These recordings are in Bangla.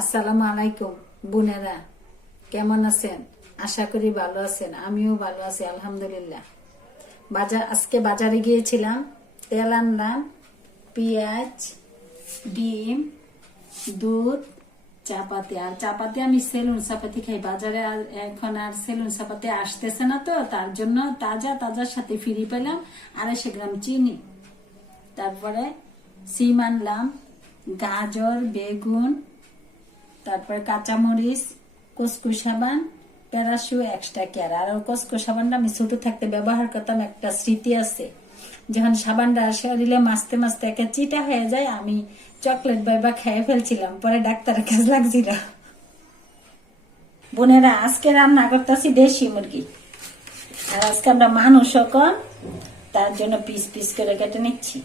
আসসালামু আলাইকুম বোনেরা, কেমন আছেন? আশা করি ভালো আছেন। আমিও ভালো আছি আলহামদুলিল্লাহ। আজকে বাজারে গিয়েছিলাম, তেল আনলাম, পেঁয়াজ, ডিম, দুধ, চাপাতি। আর চাপাতি আমি সেলুন চাপাতি খাই। বাজারে এখন আর সেলুন চাপাতি আসতেছে না, তো তার জন্য তাজা তাজার সাথে ফ্রি পেলাম 250 গ্রাম চিনি। তারপরে সিম আনলাম, গাজর, বেগুন, তারপরে কাঁচামরিচ, কুসকু সাবান, প্যারাশু এক্সট্রা কেয়ার। আর কুসকু সাবানটা আমি ছোট থাকতে ব্যবহার করতাম, একটা স্মৃতি আছে। যখন সাবানটা শরীরে মাসতে মাসতে একটা চিটা হয়ে যায়, আমি চকলেট বাইবা খেয়ে ফেলছিলাম, পরে ডাক্তারের কাজ লাগছিল। বোনেরা, আজকে রান্না করতেছি দেশি মুরগি। আর আজকে আমরা মানুষও কম, তার জন্য পিস পিস করে কেটে নিচ্ছি।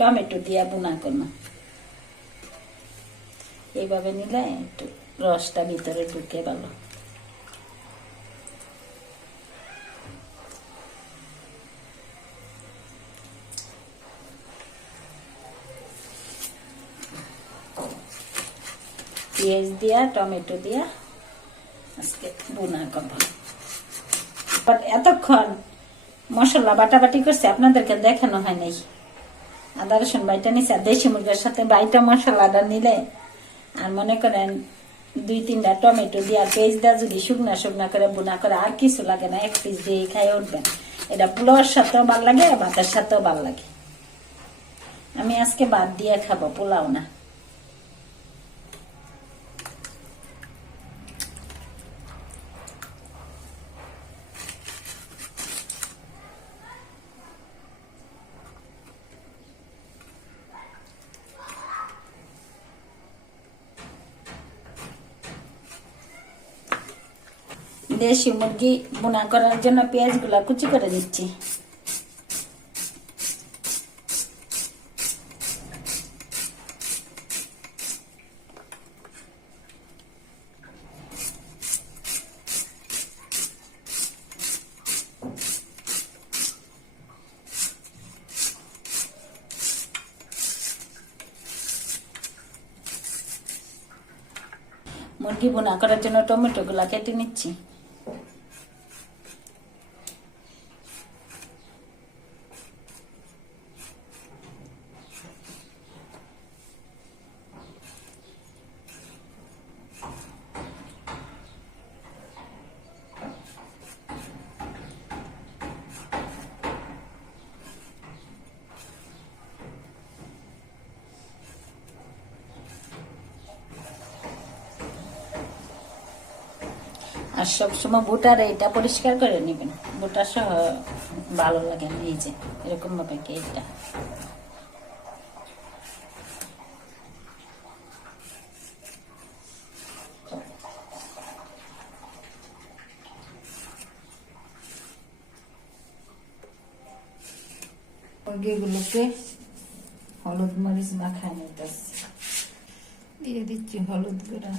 টমেটো দিয়া বোনা করবো। এইভাবে নিলে একটু রসটা ভিতরে ঢুকে ভালো। পেঁয়াজ দিয়া টমেটো দিয়া আজকে বোনা করবো। এতক্ষণ মশলা বাটাবাটি করছে, আপনাদেরকে দেখানো হয় নাই। আদা রসুন বাইটা নিচ্ছে, আর দেশি মুরগির সাথে বাইটা মশলাটা নিলে, আর মনে করেন 2-3টা টমেটো দিয়ে পেঁয়াজ দেওয়া যদি শুকনা শুকনা করে বোনা করে, আর কিছু লাগে না, এক পিস দিয়ে খাই উঠবেন। এটা পোলাওর সাথেও ভাল লাগে, ভাতের সাথেও ভাল লাগে। আমি আজকে ভাত দিয়ে খাবো, পোলাও না। দেশি মুরগি বোনা করার জন্য পেঁয়াজ গুলা কুচি করে দিচ্ছি। মুরগি বোনা করার জন্য টমেটো গুলা কেটে নিচ্ছি। আর সবসময় বুটার এটা পরিষ্কার করে নেবেন, বুটা সহ ভালো লাগে না। এই যে এরকম ভাবে এটা মুরগিগুলোকে হলুদ মরিচ মাখায় নিতেছি। দিয়ে দিচ্ছি হলুদ গুঁড়া,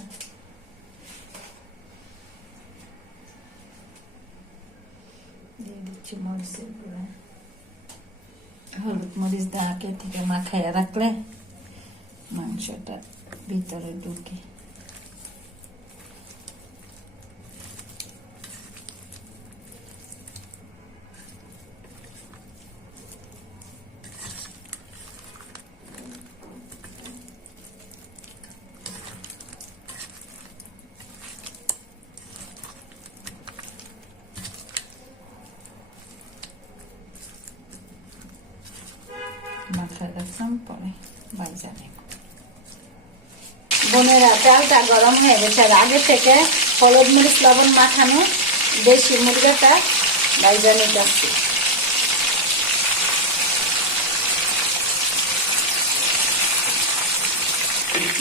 দিয়ে দিচ্ছি মরিচের গুঁড়া। হলুদ মরিচ দিয়ে আগে থেকে মাখাইয়া রাখলে মাংসটা ভিতরে ঢুকে। মাথায় রাখলাম, পরে বাইজা নেব। বোনেরা, চালটা গরম হয়ে গেছে, আর আগে থেকে হলুদ মরিচ লবণ মাখানো দেশি মুরগাটা বাইজা নিতেছি।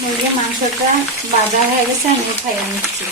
মুরগির মাংসটা ভাজা হয়ে গেছে, আমি খাইয়ে নিচ্ছি।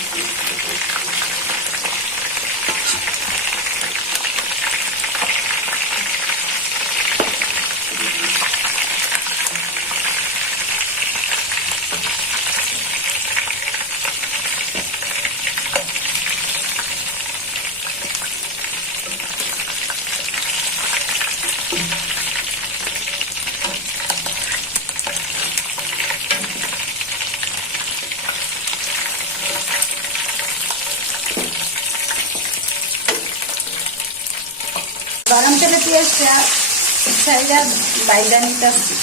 ছাইরা বাইদা নিতেছি।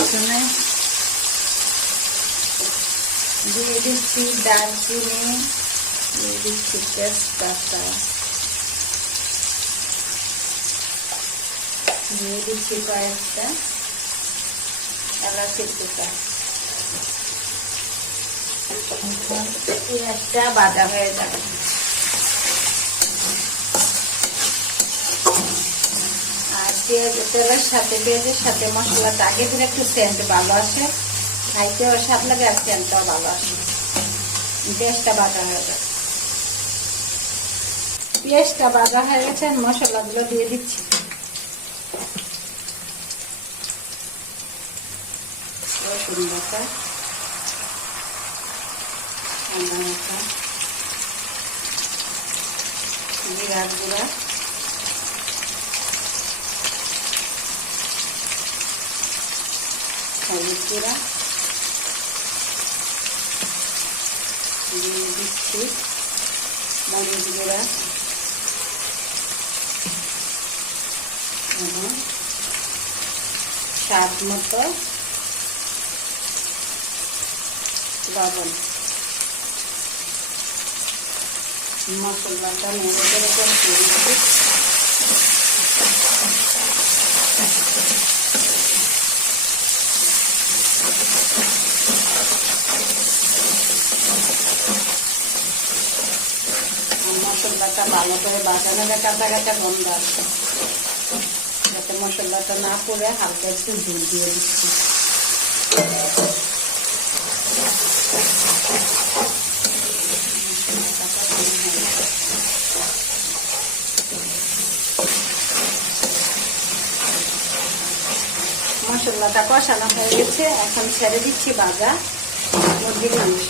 এখানে দিয়ে দিচ্ছি দারচিনি, দিয়ে দিচ্ছি তেজপাতা, দিয়ে দিচ্ছি কয়েকটা এলাচের টুকরা। পেঁয়াজটা ভাজা হয়ে যাবে। আর তেলের সাথে পেঁয়াজের সাথে মশলাটা আগে দিলে একটু সেন্ট ভালো আসে, খাইতেও স্বাদ লাগে আর সেন্টটাও ভালো আসে। পেঁয়াজটা ভাজা হয়ে যাবে। পেঁয়াজটা ভাজা হয়ে গেছে, মশলাগুলো দিয়ে দিচ্ছি। রসুন বাটা, আদা বাটা, জিরার গুঁড়া, হলুদ গুঁড়া, দিয়ে দিচ্ছি মরিচ গুঁড়া এবং স্বাদ মতো লবণ। মশলাটা নেড়ে করে দিচ্ছি। মশলাটা ভালো করে বাজানো যায়, কাঁচা কাঁচা গন্ধ আসে, যাতে মশলাটা না পড়ে হালকা একটু ঝুল দিয়ে দিচ্ছি। মশলাটা কষানো হয়ে গেছে, এখন ছেড়ে দিচ্ছি ভাজা মুরগির মাংস।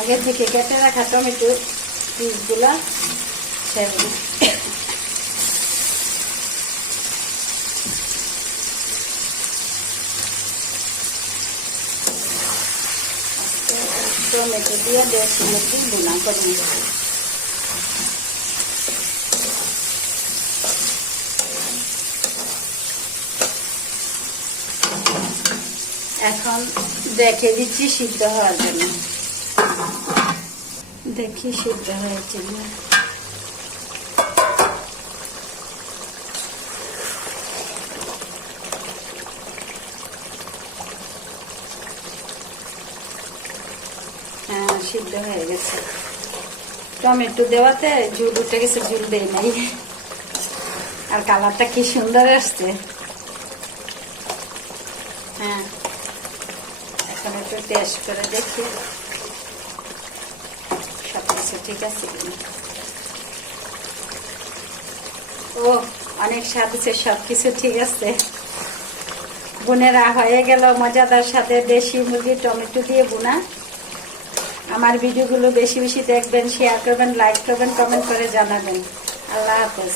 আগে থেকে কেটে রাখা টমেটো পিসগুলা ছেড়ে দিচ্ছি। টমেটো দিয়ে 10 মিনিট ভুনা করে নিব। এখন দেখে দিচ্ছি সিদ্ধ হওয়ার জন্য। দেখি সিদ্ধ হয়েছে না। হ্যাঁ, সিদ্ধ হয়ে গেছে। টমেটো দেওয়াতে ঝুল উঠে গেছে, ঝুল দেয় নাই। আর কালারটা কি সুন্দর আসছে। হ্যাঁ, এখন একটু টেস্ট করে দেখি সবকিছু ঠিক আছে কিনা। ও, অনেক স্বাদ আছে, সবকিছু ঠিক আছে। বোনেরা, হয়ে গেল মজাদার সাথে দেশি মুরগি টমেটো দিয়ে বোনা। আমার ভিডিওগুলো বেশি বেশি দেখবেন, শেয়ার করবেন, লাইক করবেন, কমেন্ট করে জানাবেন। আল্লাহ হাফেজ।